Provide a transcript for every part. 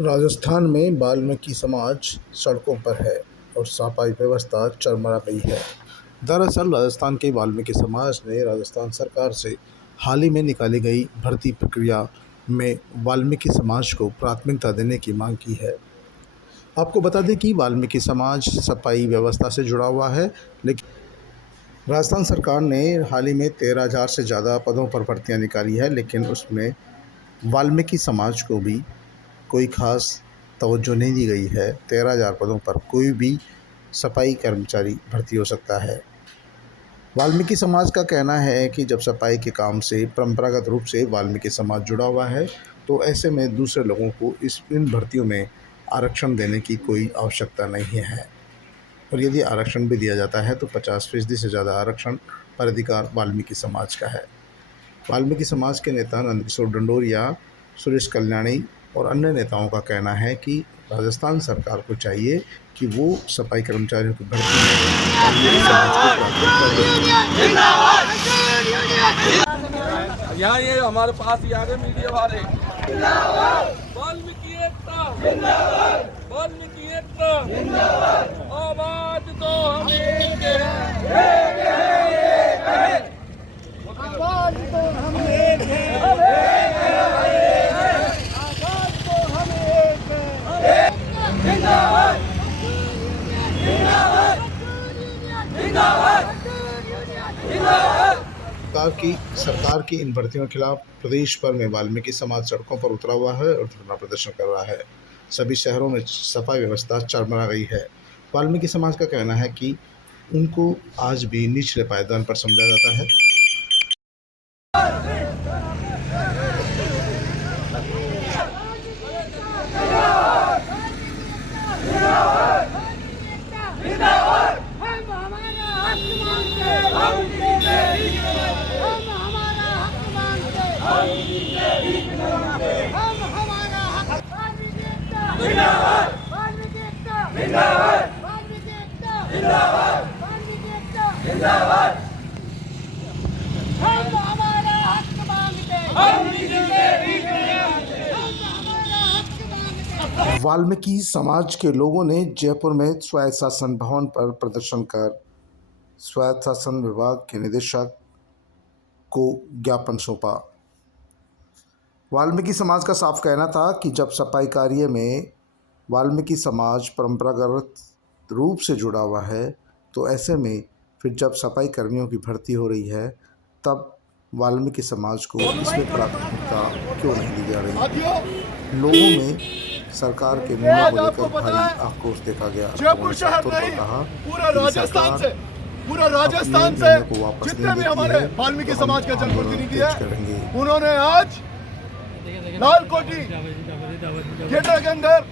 राजस्थान में वाल्मीकि समाज सड़कों पर है और सफाई व्यवस्था चरमरा गई है। दरअसल राजस्थान के वाल्मीकि समाज ने राजस्थान सरकार से हाल ही में निकाली गई भर्ती प्रक्रिया में वाल्मीकि समाज को प्राथमिकता देने की मांग की है। आपको बता दें कि वाल्मीकि समाज सफाई व्यवस्था से जुड़ा हुआ है, लेकिन राजस्थान सरकार ने हाल ही में 13,000 से ज़्यादा पदों पर भर्तियां निकाली है, लेकिन उसमें वाल्मीकि समाज को भी कोई ख़ास तवज्जो नहीं दी गई है। 13,000 पदों पर कोई भी सफाई कर्मचारी भर्ती हो सकता है। वाल्मीकि समाज का कहना है कि जब सफाई के काम से परंपरागत रूप से वाल्मीकि समाज जुड़ा हुआ है, तो ऐसे में दूसरे लोगों को इन भर्तियों में आरक्षण देने की कोई आवश्यकता नहीं है। और यदि आरक्षण भी दिया जाता है तो 50% से ज़्यादा आरक्षण पर अधिकार वाल्मीकि समाज का है। वाल्मीकि समाज के नेता नंदकिशोर डंडोरिया, सुरेश कल्याणी और अन्य नेताओं का कहना है कि राजस्थान सरकार को चाहिए कि वो सफाई कर्मचारियों की भर्ती में वाल्मीकि समाज को प्राथमिकता दें। यहाँ ये हमारे पास ही आ गए मीडिया वाले। वाल्मीकि एकता, वाल्मीकि एकता, आवाज तो हम एक है, आवाज तो हम एक है, आवाज तो हम एक है। जिंदाबाद, जिंदाबाद, जिंदाबाद, जिंदाबाद। सरकार की इन भर्तियों के खिलाफ प्रदेश भर में वाल्मीकि समाज सड़कों पर उतरा हुआ है और धरना प्रदर्शन कर रहा है। सभी शहरों में सफाई व्यवस्था चरमरा गई है। वाल्मीकि समाज का कहना है कि उनको आज भी निचले पायदान पर समझा जाता है। वाल्मीकि समाज के लोगों ने जयपुर में स्वायत्त शासन भवन पर प्रदर्शन कर स्वायत्त शासन विभाग के निदेशक को ज्ञापन सौंपा। वाल्मीकि समाज का साफ कहना था कि जब सफाई कार्य में वाल्मीकि समाज परंपरागत रूप से जुड़ा हुआ है, तो ऐसे में फिर जब सफाई कर्मियों की भर्ती हो रही है, तब वाल्मीकि समाज को इसमें प्राथमिकता क्यों नहीं दी जा रही। लोगों में सरकार के निर्णय को लेकर भारी आक्रोश देखा गया। जयपुर शहर नहीं, पूरा राजस्थान से जितने भी हमारे वाल्मीकि समाज के जनप्रतिनिधि हैं, उन्होंने आज लाल कोठी थिएटर के अंदर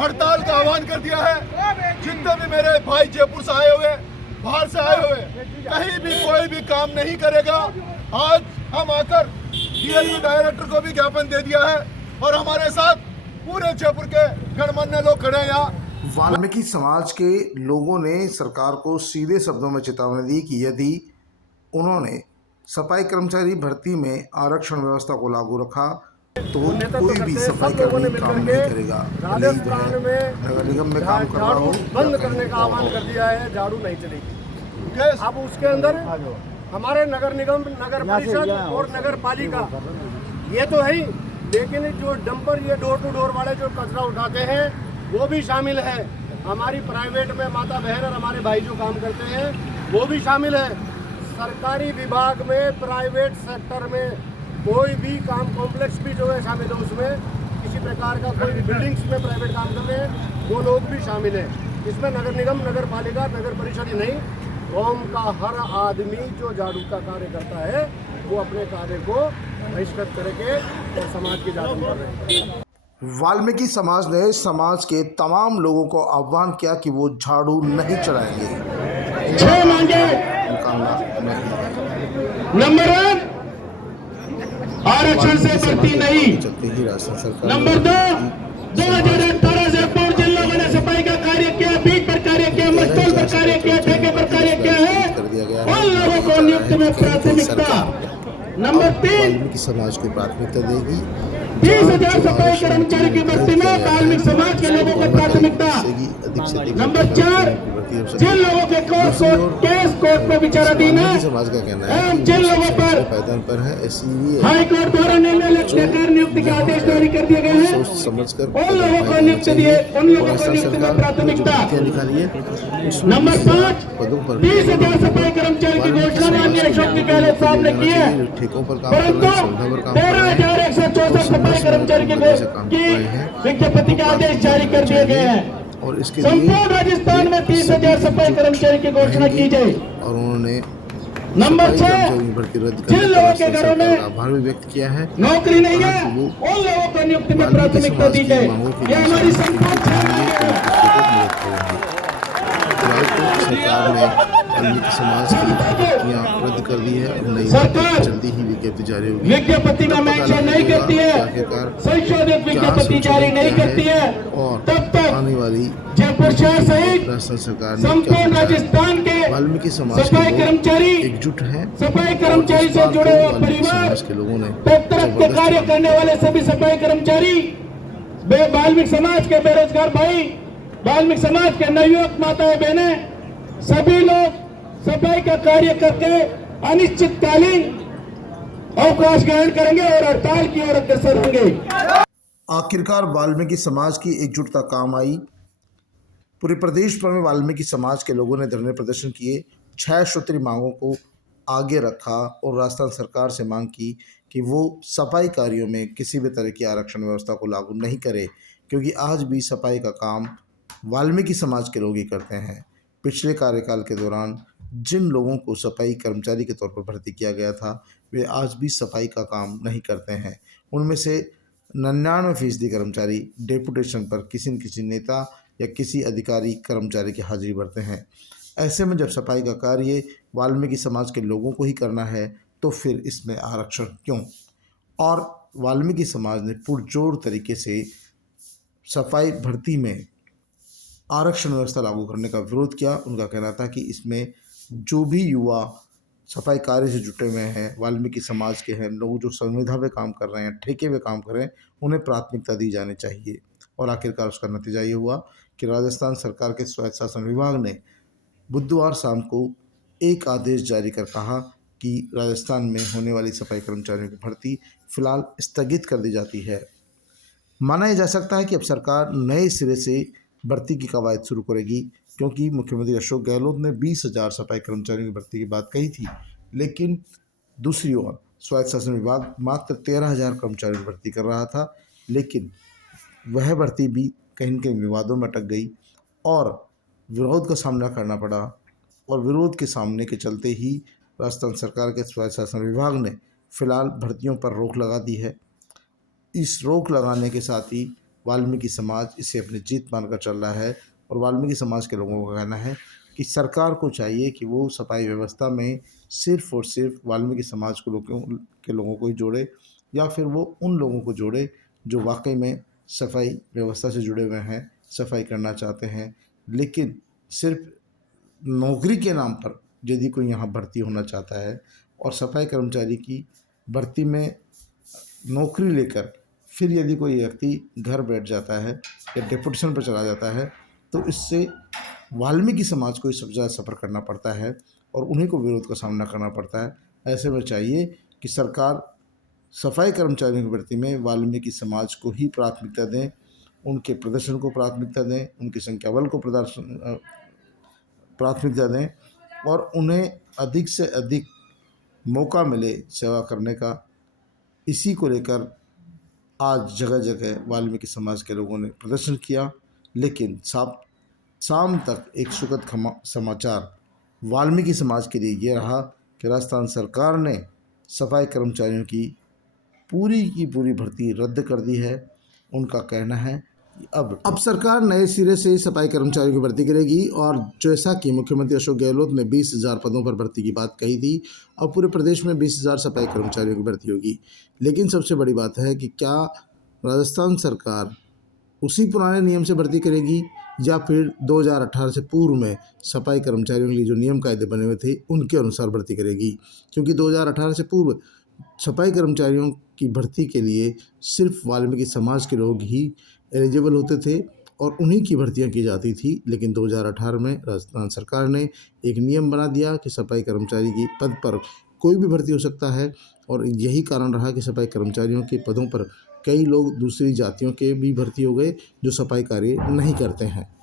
हड़ताल का आह्वान कर दिया है। जितने भी मेरे भाई जयपुर से आए हुए, बाहर से आए हुए, कहीं भी कोई भी काम नहीं करेगा। आज हम आकर डीएलपी डायरेक्टर को भी ज्ञापन दे दिया है और हमारे साथ पूरे जयपुर के गणमान्य लोग खड़े हैं यहाँ। वाल्मीकि समाज के लोगों ने सरकार को सीधे शब्दों में चेतावनी दी कि यदि उन्होंने सफाई कर्मचारी भर्ती में आरक्षण व्यवस्था को लागू रखा तो कोई भी सफाई कर्मी काम नहीं करेगा। राजस्थान में नगर निगम में काम कर रहा हो, बंद करने का आह्वान कर दिया है, झाड़ू नहीं चलेगी। अब उसके अंदर हमारे नगर निगम, नगर परिषद और नगर पालिका ये तो है ही, लेकिन जो डंपर, ये डोर टू डोर वाले जो कचरा उठाते हैं वो भी शामिल है। हमारी प्राइवेट में माता बहन और हमारे भाई जो काम करते हैं वो भी शामिल है। सरकारी विभाग में, प्राइवेट सेक्टर में कोई भी काम, कॉम्प्लेक्स भी जो है शामिल है, उसमें किसी प्रकार का कोई बिल्डिंग्स में प्राइवेट काम कर रहे हैं वो लोग भी शामिल हैं। इसमें नगर निगम, नगर पालिका, नगर परिषद ही नहीं, कौम का हर आदमी जो झाड़ू का कार्य करता है वो अपने कार्य को बहिष्कृत करके और समाज की जागरूक कर रहे हैं। वाल्मीकि समाज ने समाज के तमाम लोगों को आह्वान किया कि वो झाड़ू नहीं चढ़ाएंगे। नंबर 1, आरक्षण से भर्ती नहीं। नंबर 2, 2018 से पूर्व जिन लोगों ने सफाई का कार्य किया, बीट पर कार्य किया, मजदूर पर कार्य किया, ठेके पर कार्य किया है, उन लोगों को नियुक्ति में प्राथमिकता। नंबर 3, वाल्मीकि समाज को प्राथमिकता देगी। 30,000 सफाई कर्मचारी की भर्ती में वाल्मीकि समाज के लोगों को प्राथमिकता। नंबर 4, जिन लोगों के केस कोर्ट में विचाराधीन है समाज का कहना एवं है जिन लोगों पर पायदान पर है, ऐसी हाई कोर्ट द्वारा निर्णय लेकर नियुक्ति के आदेश जारी कर दिए गए हैं, सोच समझकर उन लोगों को नियुक्ति में प्राथमिकता। निकाली है। नंबर 5, पदों पर 30,000 सफाई कर्मचारी की घोषणा माननीय अशोक जी गहलोत साहब ने की है, ठेकों पर काम कर रहे परंतु हैं, सुविधा पर काम कर रहे हैं, 13,164 सफाई कर्मचारी की विज्ञप्ति के आदेश जारी कर दिए गए हैं। और इसके लिए संपूर्ण राजस्थान में 30,000 सफाई कर्मचारी की घोषणा की जाए। और उन्होंने नंबर 6, भर्ती रद्द जिन करने लोगों का के घरों में आभार भी व्यक्त किया है। नौकरी नहीं है उन लोगों को नियुक्ति में प्राथमिकता दी जाए। यह हमारी सरकार ने वाल्मीकि समाज की भर्तियां रद्द कर दी है। नई सरकार जल्दी ही विज्ञप्ति जारी होगी। विज्ञप्ति में मेंशन नहीं करती है, संशोधित विज्ञप्ति जारी नहीं करती है, और तब तक आने वाली जयपुर शहर सहित राजस्थान सरकार ने संपूर्ण राजस्थान के वाल्मीकि समाज सफाई कर्मचारी, एकजुट है। सफाई कर्मचारी से जुड़े हुए परिवार, समाज के लोगों ने तरफ के कार्य करने वाले सभी सफाई कर्मचारी, वाल्मीकि समाज के बेरोजगार भाई, वाल्मीकि समाज के नवयुवक माताएं बहनें, सभी लोग सफाई का कार्य करके अनिश्चितकालीन अवकाश ग्रहण करेंगे और हड़ताल की ओर अग्रसर होंगे। आखिरकार वाल्मीकि समाज की एकजुटता काम आई। पूरे प्रदेश भर में वाल्मीकि समाज के लोगों ने धरने प्रदर्शन किए, 6 सूत्री मांगों को आगे रखा और राजस्थान सरकार से मांग की कि वो सफाई कार्यों में किसी भी तरह की आरक्षण व्यवस्था को लागू नहीं करे, क्योंकि आज भी सफाई का काम वाल्मीकि समाज के लोग ही करते हैं। पिछले कार्यकाल के दौरान जिन लोगों को सफाई कर्मचारी के तौर पर भर्ती किया गया था, वे आज भी सफाई का काम नहीं करते हैं। उनमें से 99% कर्मचारी डेपुटेशन पर किसी न किसी नेता या किसी अधिकारी कर्मचारी की हाजिरी भरते हैं। ऐसे में जब सफाई का कार्य वाल्मीकि समाज के लोगों को ही करना है, तो फिर इसमें आरक्षण क्यों? और वाल्मीकि समाज ने पुरजोर तरीके से सफाई भर्ती में आरक्षण व्यवस्था लागू करने का विरोध किया। उनका कहना था कि इसमें जो भी युवा सफाई कार्य से जुटे हुए हैं, वाल्मीकि समाज के हैं, लोग जो संविदा पे काम कर रहे हैं, ठेके पे काम कर रहे हैं, उन्हें प्राथमिकता दी जानी चाहिए। और आखिरकार उसका नतीजा ये हुआ कि राजस्थान सरकार के स्वायत्त शासन विभाग ने बुधवार शाम को एक आदेश जारी कर कहा कि राजस्थान में होने वाली सफाई कर्मचारियों की भर्ती फिलहाल स्थगित कर दी जाती है। माना यह जा सकता है कि अब सरकार नए सिरे से भर्ती की कवायद शुरू करेगी, क्योंकि मुख्यमंत्री अशोक गहलोत ने 20,000 सफाई कर्मचारियों की भर्ती की बात कही थी, लेकिन दूसरी ओर स्वायत्त शासन विभाग मात्र 13,000 कर्मचारियों की भर्ती कर रहा था, लेकिन वह भर्ती भी कहीं न कहीं विवादों में अटक गई और विरोध का सामना करना पड़ा। और विरोध के सामने के चलते ही राजस्थान सरकार के स्वायत्त शासन विभाग ने फिलहाल भर्तियों पर रोक लगा दी है। इस रोक लगाने के साथ ही वाल्मीकि समाज इसे अपनी जीत मानकर चल रहा है और वाल्मीकि समाज के लोगों का कहना है कि सरकार को चाहिए कि वो सफाई व्यवस्था में सिर्फ और सिर्फ वाल्मीकि समाज के लोगों को ही जोड़े, या फिर वो उन लोगों को जोड़े जो वाकई में सफाई व्यवस्था से जुड़े हुए हैं, सफाई करना चाहते हैं, लेकिन सिर्फ नौकरी के नाम पर यदि कोई यहाँ भर्ती होना चाहता है और सफाई कर्मचारी की भर्ती में नौकरी लेकर फिर यदि कोई व्यक्ति घर बैठ जाता है या डेपुटेशन पर चला जाता है, तो इससे वाल्मीकि समाज को सबसे ज़्यादा सफ़र करना पड़ता है और उन्हीं को विरोध का सामना करना पड़ता है। ऐसे में चाहिए कि सरकार सफाई कर्मचारियों की भर्ती में वाल्मीकि समाज को ही प्राथमिकता दें, उनके प्रदर्शन को प्राथमिकता दें, उनके संख्या बल को प्राथमिकता दें और उन्हें अधिक से अधिक मौका मिले सेवा करने का। इसी को लेकर आज जगह जगह वाल्मीकि समाज के लोगों ने प्रदर्शन किया, लेकिन शाम तक एक सुखद समाचार वाल्मीकि समाज के लिए ये रहा कि राजस्थान सरकार ने सफाई कर्मचारियों की पूरी भर्ती रद्द कर दी है। उनका कहना है कि अब सरकार नए सिरे से सफाई कर्मचारियों की भर्ती करेगी और जैसा कि मुख्यमंत्री अशोक गहलोत ने 20,000 पदों पर भर्ती की बात कही थी, अब पूरे प्रदेश में 20,000 सफाई कर्मचारियों की भर्ती होगी। लेकिन सबसे बड़ी बात है कि क्या राजस्थान सरकार उसी पुराने नियम से भर्ती करेगी या फिर 2018 से पूर्व में सफाई कर्मचारियों के लिए जो नियम कायदे बने हुए थे उनके अनुसार भर्ती करेगी, क्योंकि 2018 से पूर्व सफाई कर्मचारियों की भर्ती के लिए सिर्फ वाल्मीकि समाज के लोग ही एलिजिबल होते थे और उन्हीं की भर्तियां की जाती थी। लेकिन 2018 में राजस्थान सरकार ने एक नियम बना दिया कि सफाई कर्मचारी की पद पर कोई भी भर्ती हो सकता है और यही कारण रहा कि सफाई कर्मचारियों के पदों पर कई लोग दूसरी जातियों के भी भर्ती हो गए जो सफाई कार्य नहीं करते हैं।